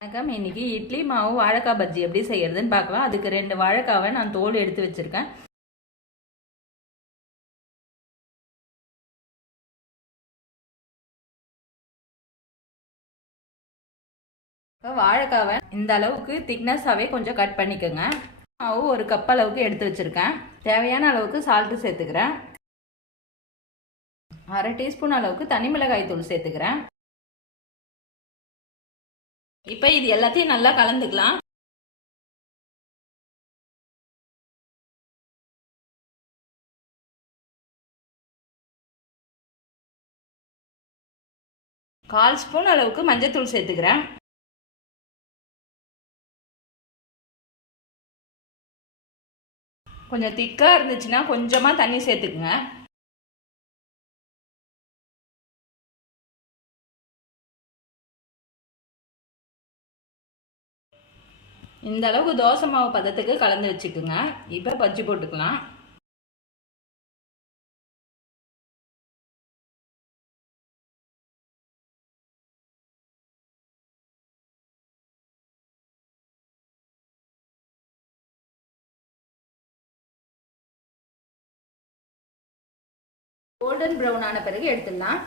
வணக்கம். இன்னைக்கு இட்லி மாவு வாழைக்காய் பஜ்ஜி எப்படி செய்யறதுன்னு பார்க்கலாம். அதுக்கு ரெண்டு வாழைக்காவை நான் தோல் எடுத்து வச்சிருக்கேன். இப்போ வாழைக்காவை இந்த அளவுக்கு திக்னஸாகவே கொஞ்சம் கட் பண்ணிக்கோங்க. மாவு ஒரு கப் அளவுக்கு எடுத்து வச்சுருக்கேன். தேவையான அளவுக்கு சால்ட்டு சேர்த்துக்கிறேன். அரை டீஸ்பூன் அளவுக்கு தனி மிளகாய் தூள் சேர்த்துக்கிறேன். இப்போ இது எல்லாத்தையும் நல்லா கலந்துக்கலாம். கால் ஸ்பூன் அளவுக்கு மஞ்சத்தூள் சேர்த்துக்கிறேன். கொஞ்சம் திக்காக இருந்துச்சுன்னா கொஞ்சமாக தண்ணி சேர்த்துக்குங்க. இந்த அளவுக்கு தோசை மாவு பதத்துக்கு கலந்து வச்சுக்குங்க. இப்போ பஜ்ஜி போட்டுக்கலாம். கோல்டன் ப்ரௌன் ஆன பிறகு எடுத்துடலாம்.